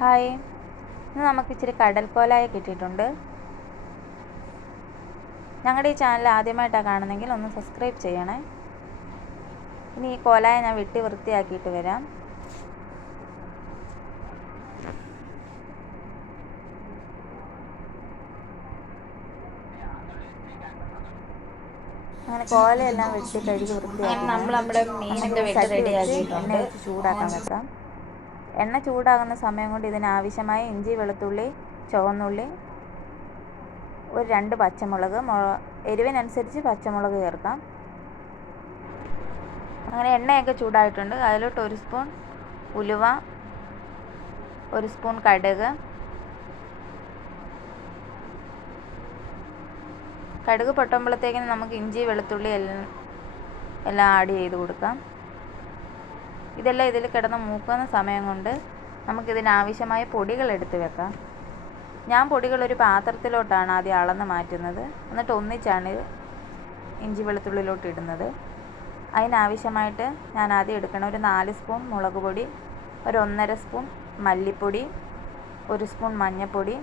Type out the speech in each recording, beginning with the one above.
Hi. ഇന്ന് നമുക്ക് ഇച്ചിരി കടൽ കടൽക്കോലായ കിട്ടിയിട്ടുണ്ട്. ഞങ്ങളുടെ ഈ ചാനൽ ആദ്യമായിട്ടാണ് കാണുന്നെങ്കിൽ ഒന്ന് സബ്സ്ക്രൈബ് ചെയ്യണേ. ഇനി ഈ കോലായ ഞാൻ വെട്ടി വൃത്തിയാക്കിയിട്ട് വരാം. അങ്ങനെ കോലയെല്ലാം വെട്ടി കഴുകി വൃത്തിയാക്കി നമ്മൾ നമ്മുടെ മീനൊക്കെ വെട്ടി റെഡി എണ്ണ ആക്കിയിട്ടുണ്ട് വെച്ച് ചൂടാക്കാൻ വെക്കാം. എണ്ണ ചൂടാകുന്ന സമയം കൊണ്ട് ഇതിനാവശ്യമായ ഇഞ്ചി വെളുത്തുള്ളി ചുവന്നുള്ളി ഒരു രണ്ട് പച്ചമുളക് മുള എരിവിനനുസരിച്ച് പച്ചമുളക് ചേർക്കാം. അങ്ങനെ എണ്ണയൊക്കെ ചൂടായിട്ടുണ്ട്. അതിലോട്ട് ഒരു സ്പൂൺ ഉലുവ ഒരു സ്പൂൺ കടുക്. കടുക് പൊട്ടുമ്പോഴത്തേക്കിന് നമുക്ക് ഇഞ്ചി വെളുത്തുള്ളി എല്ലാം എല്ലാം ആഡ് ചെയ്ത് കൊടുക്കാം. ഇതെല്ലാം ഇതിൽ കിടന്ന് മൂക്കുന്ന സമയം കൊണ്ട് നമുക്കിതിനാവശ്യമായ പൊടികൾ എടുത്ത് വെക്കാം. ഞാൻ പൊടികൾ ഒരു പാത്രത്തിലോട്ടാണ് ആദ്യം അളന്ന് മാറ്റുന്നത്. എന്നിട്ട് ഒന്നിച്ചാണ് ഇഞ്ചി വെളുത്തുള്ളിലോട്ട് ഇടുന്നത്. അതിനാവശ്യമായിട്ട് ഞാൻ ആദ്യം എടുക്കണം ഒരു നാല് സ്പൂൺ മുളക് പൊടി ഒരു ഒന്നര സ്പൂൺ മല്ലിപ്പൊടി ഒരു സ്പൂൺ മഞ്ഞൾപ്പൊടി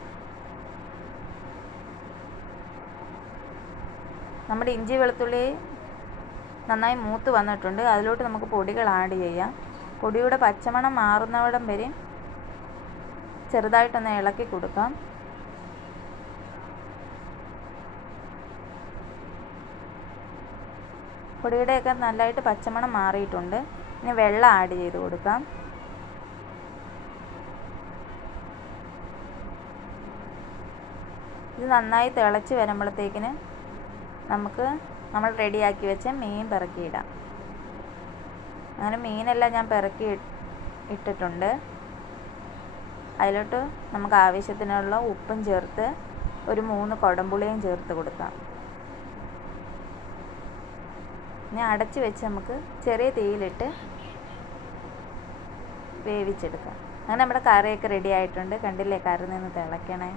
നമ്മുടെ ഇഞ്ചി വെളുത്തുള്ളി നന്നായി മൂത്ത് വന്നിട്ടുണ്ട്. അതിലോട്ട് നമുക്ക് പൊടികൾ ആഡ് ചെയ്യാം. പൊടിയുടെ പച്ചമണം മാറുന്നവിടം വരെ ചെറുതായിട്ടൊന്ന് ഇളക്കി കൊടുക്കാം. പൊടിയുടെയൊക്കെ നല്ലതായിട്ട് പച്ചമണം മാറിയിട്ടുണ്ട്. ഇനി വെള്ളം ആഡ് ചെയ്ത് കൊടുക്കാം. ഇത് നന്നായി തിളച്ച് വരുമ്പോഴത്തേക്കിന് നമുക്ക് നമ്മൾ റെഡിയാക്കി വെച്ച മീൻ പിറക്കിയിടാം. അങ്ങനെ മീനെല്ലാം ഞാൻ പിറക്കി ഇട്ടിട്ടുണ്ട്. അതിലോട്ട് നമുക്ക് ആവശ്യത്തിനുള്ള ഉപ്പും ചേർത്ത് ഒരു മൂന്ന് കുടംപുളിയും ചേർത്ത് കൊടുക്കാം. ഇനി അടച്ച് വെച്ച് നമുക്ക് ചെറിയ തീയിലിട്ട് വേവിച്ചെടുക്കാം. അങ്ങനെ നമ്മുടെ കറിയൊക്കെ റെഡി ആയിട്ടുണ്ട്. കണ്ടില്ലേ കറി നിന്ന് തിളയ്ക്കണേ